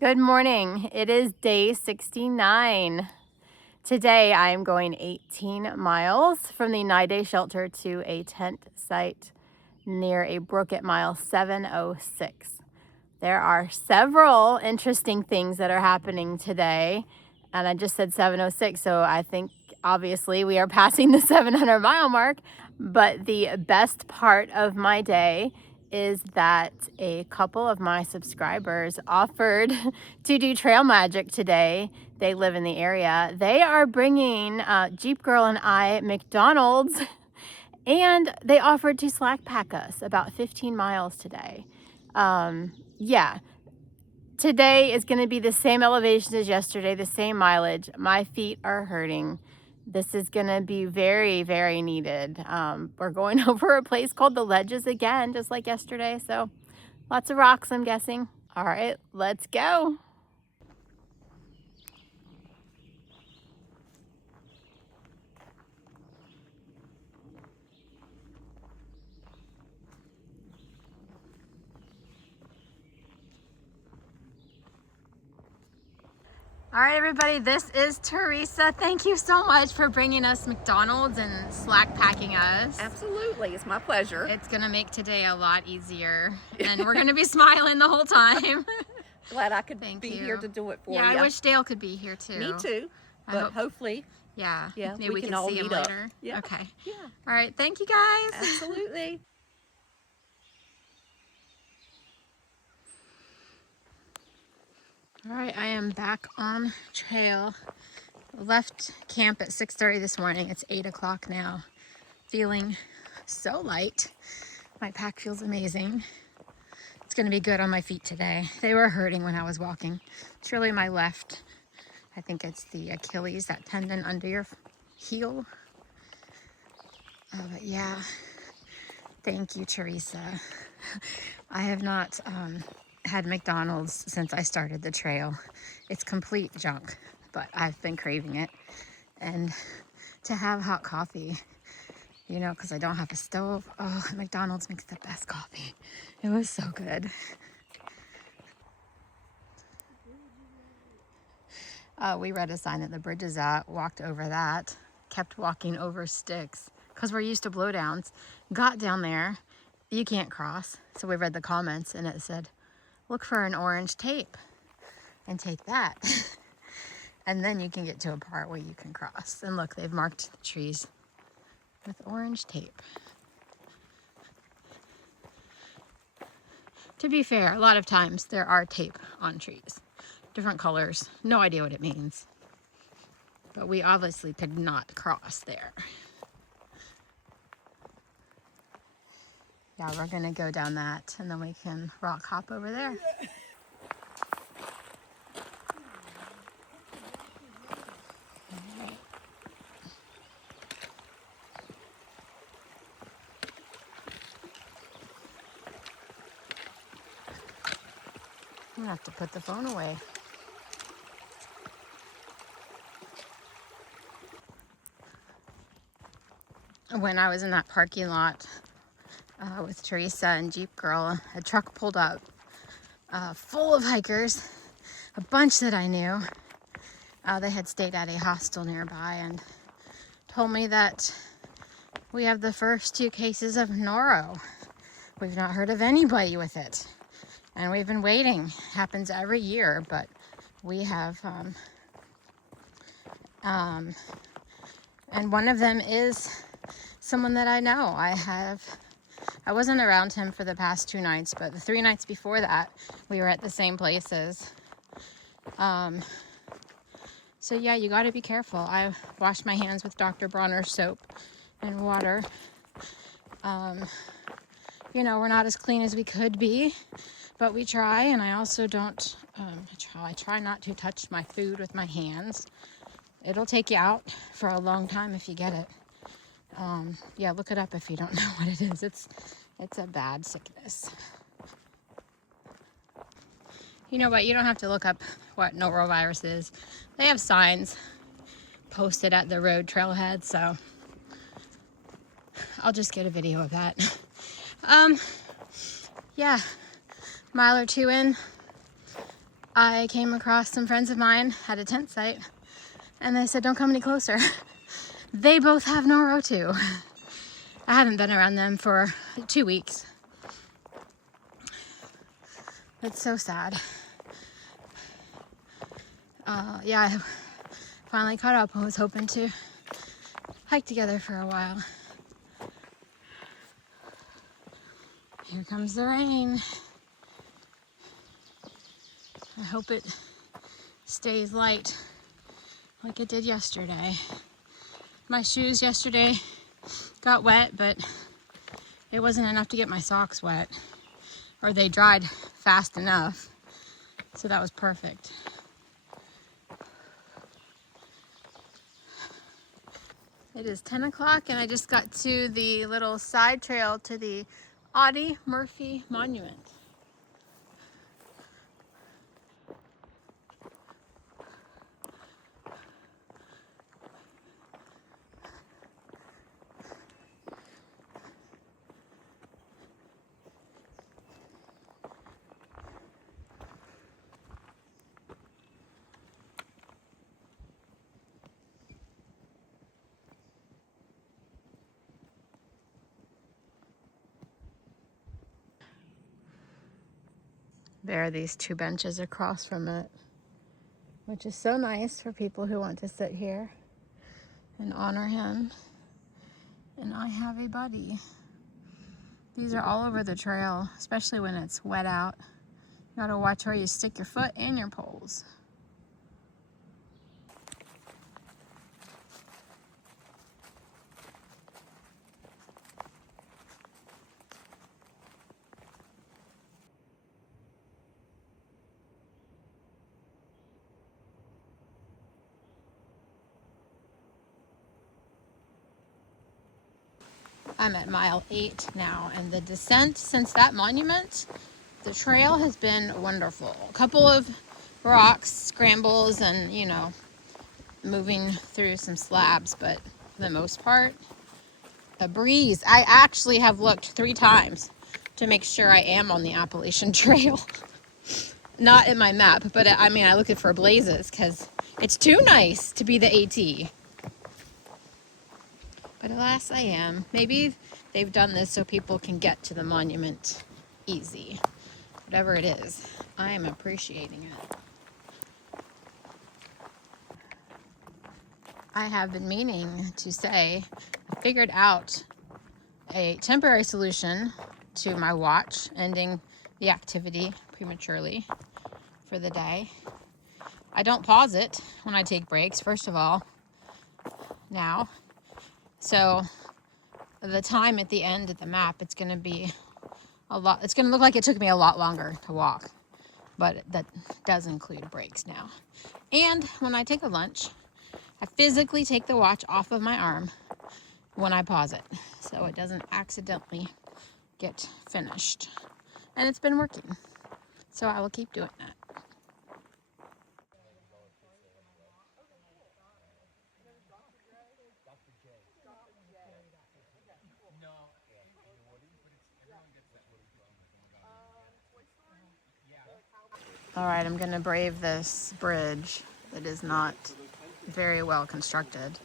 Good morning. It is day 69. Today I am going 18 miles from the Niday Shelter to a tent site near a brook at mile 706. There are several interesting things that are happening today, and I just said 706, so I think obviously we are passing the 700 mile mark. But the best part of my day is that a couple of my subscribers offered to do trail magic today. They live in the area. They are bringing Jeep Girl and I McDonald's, and they offered to slack pack us about 15 miles today. Yeah, today is going to be the same elevation as yesterday, the same mileage. My feet are hurting. This is going to be very, very needed. We're going over a place called the Ledges again, just like yesterday. So lots of rocks, I'm guessing. All right, let's go. All right, everybody, this is Teresa. Thank you so much for bringing us McDonald's and slack packing us. Absolutely, it's my pleasure. It's gonna make today a lot easier, and we're gonna be smiling the whole time. Glad I could be here to do it for you. Yeah, I wish Dale could be here too. Me too, but hopefully, yeah, maybe we can all see him meet up later. Yeah. Okay. Yeah. All right, thank you guys. Absolutely. All right, I am back on trail. Left camp at 6:30 this morning. It's 8 o'clock now. Feeling so light. My pack feels amazing. It's gonna be good on my feet today. They were hurting when I was walking. It's really my left. I think it's the Achilles, that tendon under your heel. But yeah, thank you, Teresa. I have not had McDonald's since I started the trail. It's complete junk, but I've been craving it. And to have hot coffee, you know, because I don't have a stove. Oh, McDonald's makes the best coffee. It was so good. We read a sign that the bridge is at, walked over that, kept walking over sticks because we're used to blowdowns. Got down there, you can't cross. So we read the comments and it said, look for an orange tape and take that. And then you can get to a part where you can cross. And look, they've marked the trees with orange tape. To be fair, a lot of times there are tape on trees. Different colors, no idea what it means. But we obviously could not cross there. Yeah, we're gonna go down that and then we can rock hop over there. I'm gonna have to put the phone away. When I was in that parking lot with Teresa and Jeep Girl, a truck pulled up full of hikers, a bunch that I knew. They had stayed at a hostel nearby and told me that we have the first 2 cases of Noro. We've not heard of anybody with it. And we've been waiting. Happens every year, but we have, and one of them is someone that I know. I wasn't around him for the past 2 nights, but the 3 nights before that, we were at the same places. So yeah, you gotta be careful. I washed my hands with Dr. Bronner's soap and water. You know, we're not as clean as we could be, but we try, and I also don't, I try not to touch my food with my hands. It'll take you out for a long time if you get it. Yeah, look it up if you don't know what it is. It's a bad sickness. You know what, you don't have to look up what Norovirus is. They have signs posted at the road trailhead, so I'll just get a video of that. Yeah, mile or 2 in, I came across some friends of mine at a tent site, and they said, don't come any closer. They both have Noro too. I haven't been around them for 2 weeks. It's so sad. Yeah, I finally caught up and was hoping to hike together for a while. Here comes the rain. I hope it stays light like it did yesterday. My shoes yesterday got wet, but it wasn't enough to get my socks wet, or they dried fast enough, so that was perfect. It is 10 o'clock and I just got to the little side trail to the Audie Murphy Monument. There are these 2 benches across from it, which is so nice for people who want to sit here and honor him. And I have a buddy. These are all over the trail, especially when it's wet out. You gotta watch where you stick your foot and your poles. I'm at mile 8 now, and the descent since that monument, the trail has been wonderful. A couple of rocks, scrambles, and you know, moving through some slabs, but for the most part, a breeze. I actually have looked 3 times to make sure I am on the Appalachian Trail. Not in my map, but I mean, I look for blazes because it's too nice to be the AT. But alas, I am. Maybe they've done this so people can get to the monument easy. Whatever it is, I am appreciating it. I have been meaning to say, I figured out a temporary solution to my watch ending the activity prematurely for the day. I don't pause it when I take breaks, first of all, now. So the time at the end of the map, it's going to be a lot. It's going to look like it took me a lot longer to walk, but that does include breaks now. And when I take a lunch, I physically take the watch off of my arm when I pause it, so it doesn't accidentally get finished. And it's been working, so I will keep doing that. All right, I'm gonna brave this bridge that is not very well constructed.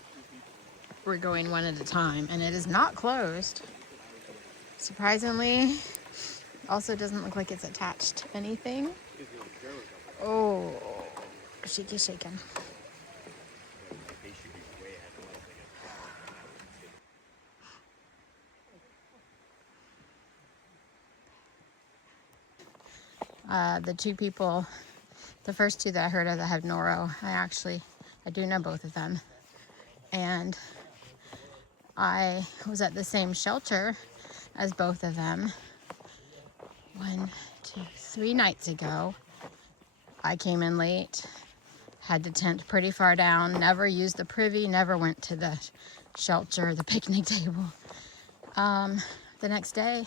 We're going one at a time, and it is not closed. Surprisingly, also doesn't look like it's attached to anything. Oh, shaky shaking. The 2 people, the first 2 that I heard of that have Noro, I do know both of them. And I was at the same shelter as both of them 1, 2, 3 nights ago. I came in late, had the tent pretty far down, never used the privy, never went to the shelter, the picnic table. The next day,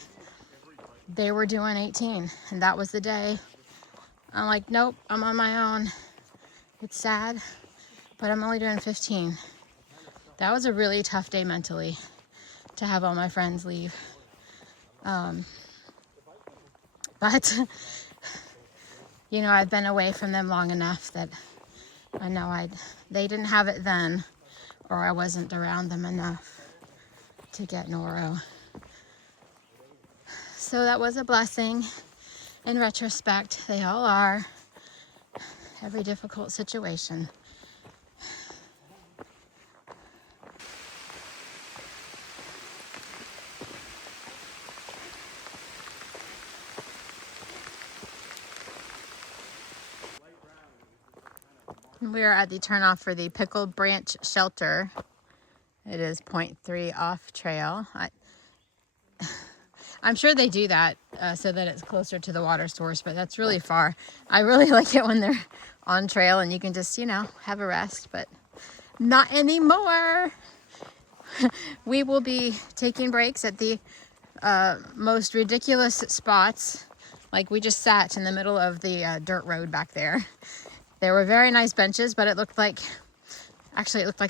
they were doing 18, and that was the day. I'm like, nope, I'm on my own. It's sad, but I'm only doing 15. That was a really tough day mentally to have all my friends leave. But You know, I've been away from them long enough that I know they didn't have it then, or I wasn't around them enough to get Noro. So that was a blessing. In retrospect, they all are. Every difficult situation. We are at the turnoff for the Pickled Branch Shelter. It is 0.3 off trail. I'm sure they do that so that it's closer to the water source, but that's really far. I really like it when they're on trail and you can just, you know, have a rest, but not anymore. We will be taking breaks at the most ridiculous spots. Like we just sat in the middle of the dirt road back there. There were very nice benches, but it looked like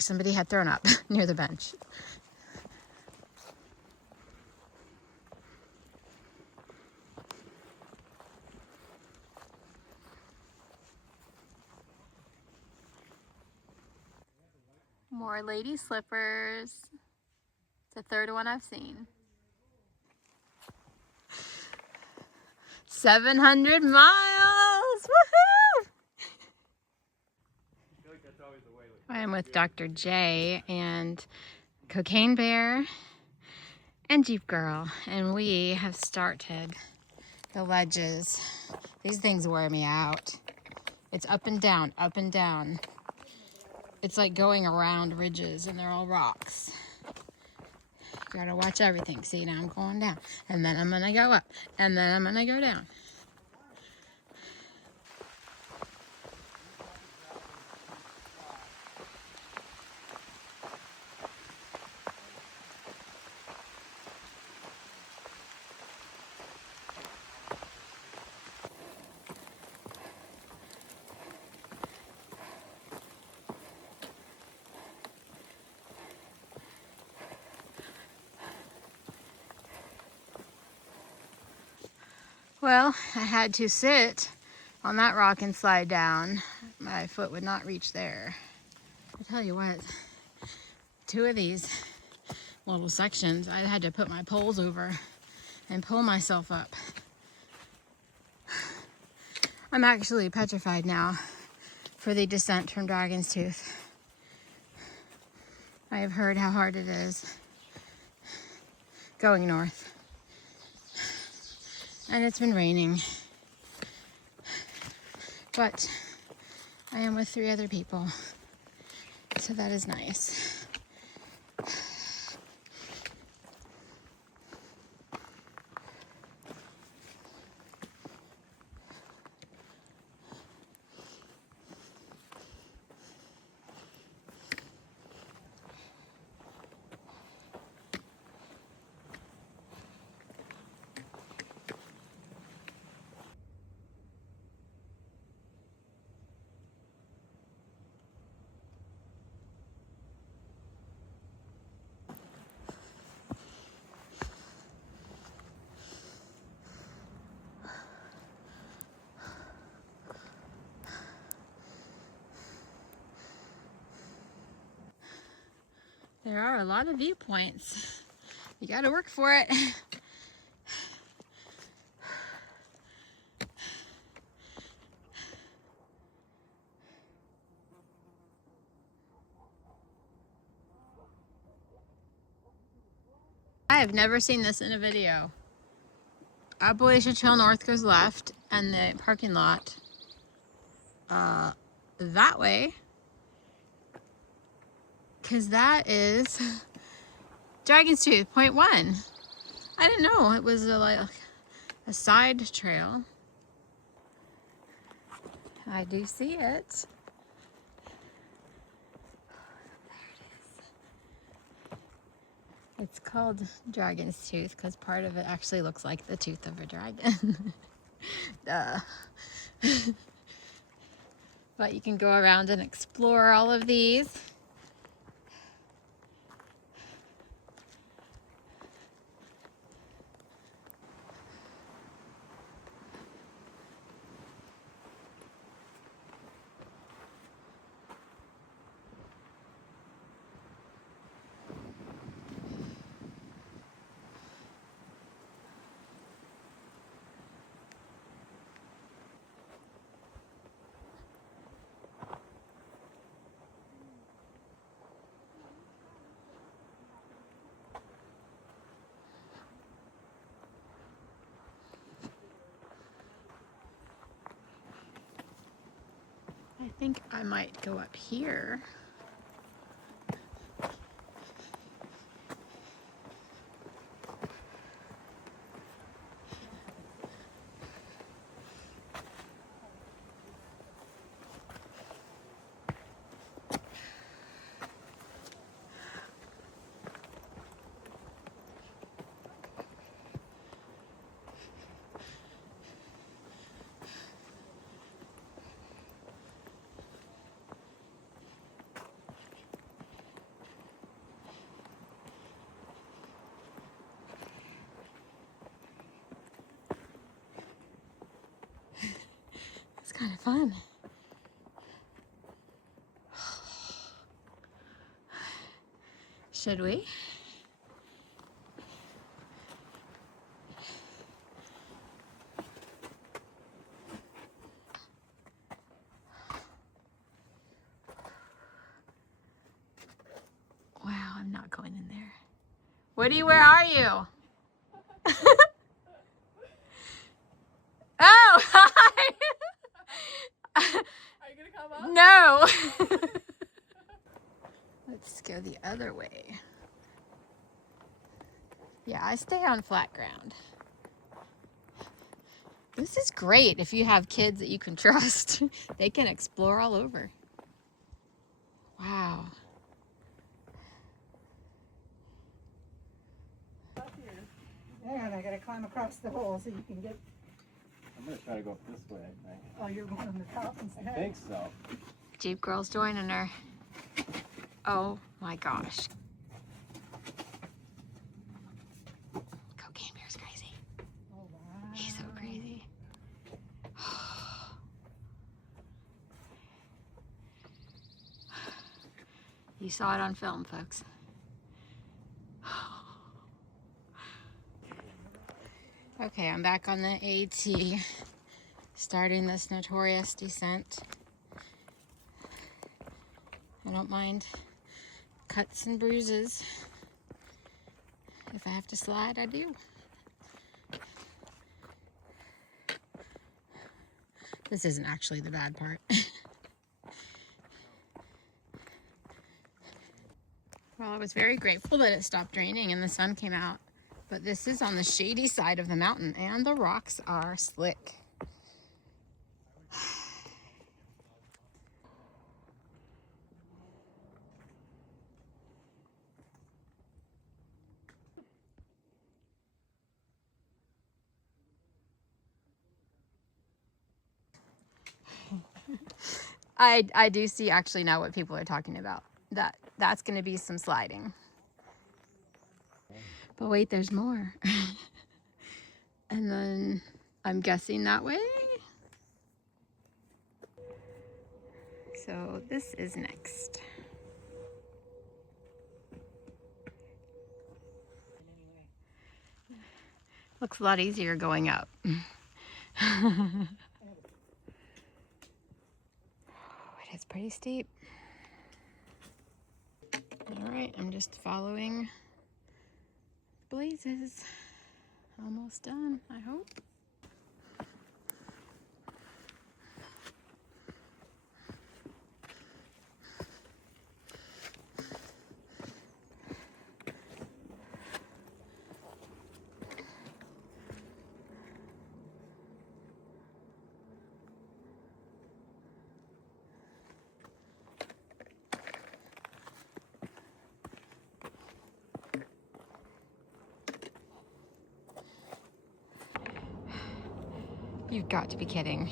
somebody had thrown up near the bench. More lady slippers. It's the third one I've seen. 700 miles! Woohoo! I am with Dr. J and Cocaine Bear and Jeep Girl, and we have started the ledges. These things wear me out. It's up and down, up and down. It's like going around ridges and they're all rocks. You gotta watch everything. See, now I'm going down, and then I'm gonna go up, and then I'm gonna go down. Well, I had to sit on that rock and slide down. My foot would not reach there. I tell you what, 2 of these little sections, I had to put my poles over and pull myself up. I'm actually petrified now for the descent from Dragon's Tooth. I have heard how hard it is going north. And it's been raining. But I am with 3 other people, so that is nice. There are a lot of viewpoints. You gotta work for it. I have never seen this in a video. Appalachian Trail North goes left, and the parking lot that way, because that is Dragon's Tooth, 0.1. I didn't know it was like a side trail. I do see it. It's called Dragon's Tooth because part of it actually looks like the tooth of a dragon. Duh. But you can go around and explore all of these. think I might go up here. It's kind of fun. Should we? Wow, I'm not going in there. Woody, where are you? Oh, hi! Are you gonna come up? No! Let's go the other way. Yeah, I stay on flat ground. This is great if you have kids that you can trust. They can explore all over. Wow. And I gotta climb across the hole so you can get. I'm gonna try to go up this way, I think. Oh, you're going on the top and say, I think so. Jeep girl's joining her. Oh my gosh. Cocaine bear's crazy. oh wow. He's so crazy. You saw it on film, folks. Okay, I'm back on the AT, starting this notorious descent. I don't mind cuts and bruises. If I have to slide, I do. This isn't actually the bad part. Well, I was very grateful that it stopped raining and the sun came out. But this is on the shady side of the mountain and the rocks are slick. I do see actually now what people are talking about. That's going to be some sliding. But wait, there's more. And then I'm guessing that way. So this is next. Looks a lot easier going up. It is pretty steep. All right, I'm just following blazes. Almost done, I hope. You've got to be kidding.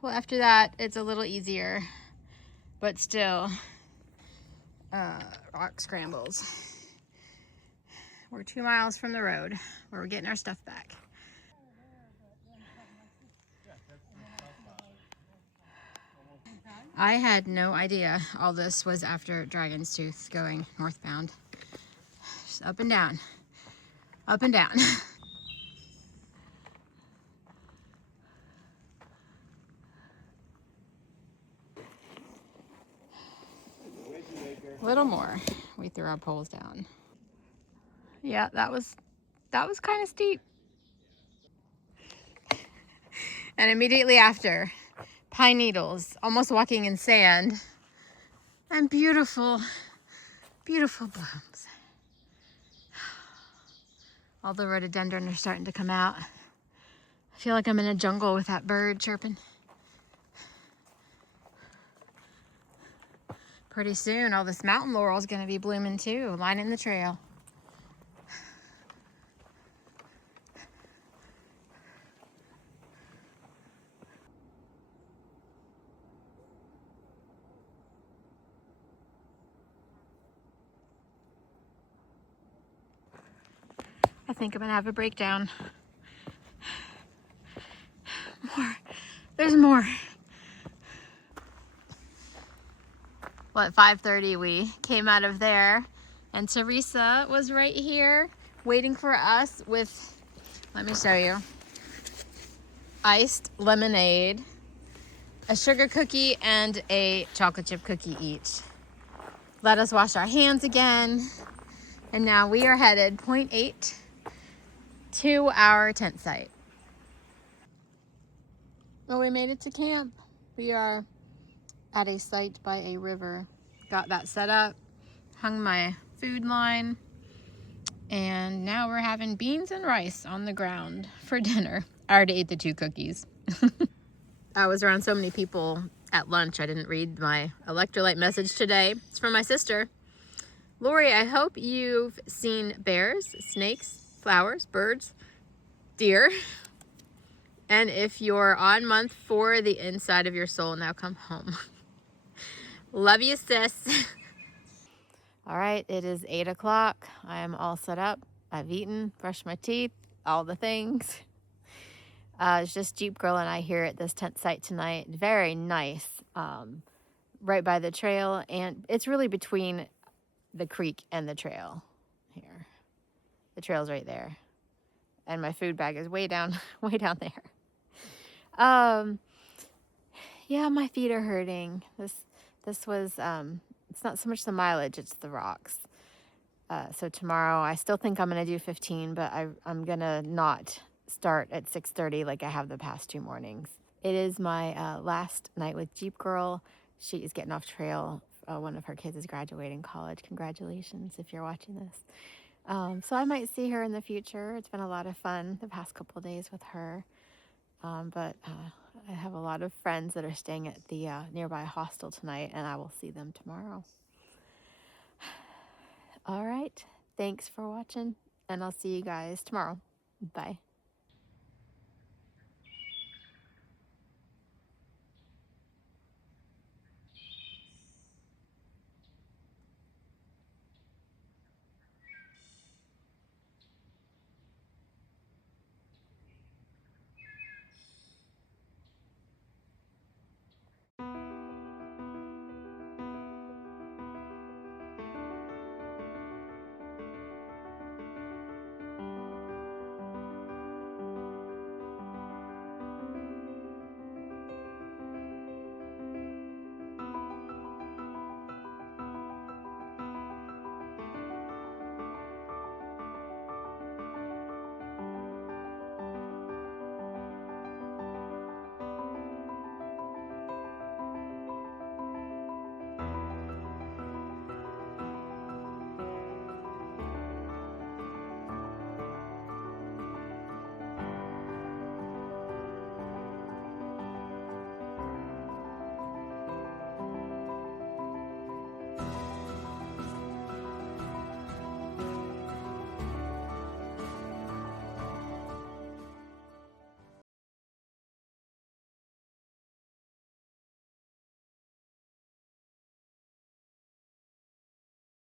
Well, after that, it's a little easier, but still, rock scrambles. We're 2 miles from the road where we're getting our stuff back. I had no idea all this was after Dragon's Tooth going northbound. Just up and down. Up and down. A little more. We threw our poles down. Yeah, that was kind of steep. And immediately after, pine needles, almost walking in sand, and beautiful, beautiful blooms. All the rhododendron are starting to come out. I feel like I'm in a jungle with that bird chirping. Pretty soon, all this mountain laurel is going to be blooming too, lining the trail. I think I'm going to have a breakdown. More. There's more. Well, at 5:30 we came out of there, and Teresa was right here waiting for us with, let me show you, iced lemonade, a sugar cookie, and a chocolate chip cookie each. Let us wash our hands again, and now we are headed 0.8 to our tent site. Well, we made it to camp. We are at a site by a river. Got that set up, hung my food line, and now we're having beans and rice on the ground for dinner. I already ate the 2 cookies. I was around so many people at lunch, I didn't read my electrolyte message today. It's from my sister. Lori, I hope you've seen bears, snakes, flowers, birds, deer. And if you're on month 4, the inside of your soul, now come home. Love you, sis. All right, it is 8 o'clock. I am all set up. I've eaten, brushed my teeth, all the things. It's just Jeep Girl and I here at this tent site tonight. Very nice, right by the trail, and it's really between the creek and the trail here. The trail's right there, and my food bag is way down there. Yeah, my feet are hurting. This was it's not so much the mileage, it's the rocks. So tomorrow I still think I'm gonna do 15, but I'm gonna not start at 6:30 like I have the past 2 mornings. It is my last night with Jeep Girl. She is getting off trail. One of her kids is graduating college. Congratulations if you're watching this. So I might see her in the future. It's been a lot of fun the past couple of days with her. But I have a lot of friends that are staying at the nearby hostel tonight, and I will see them tomorrow. All right. Thanks for watching, and I'll see you guys tomorrow. Bye.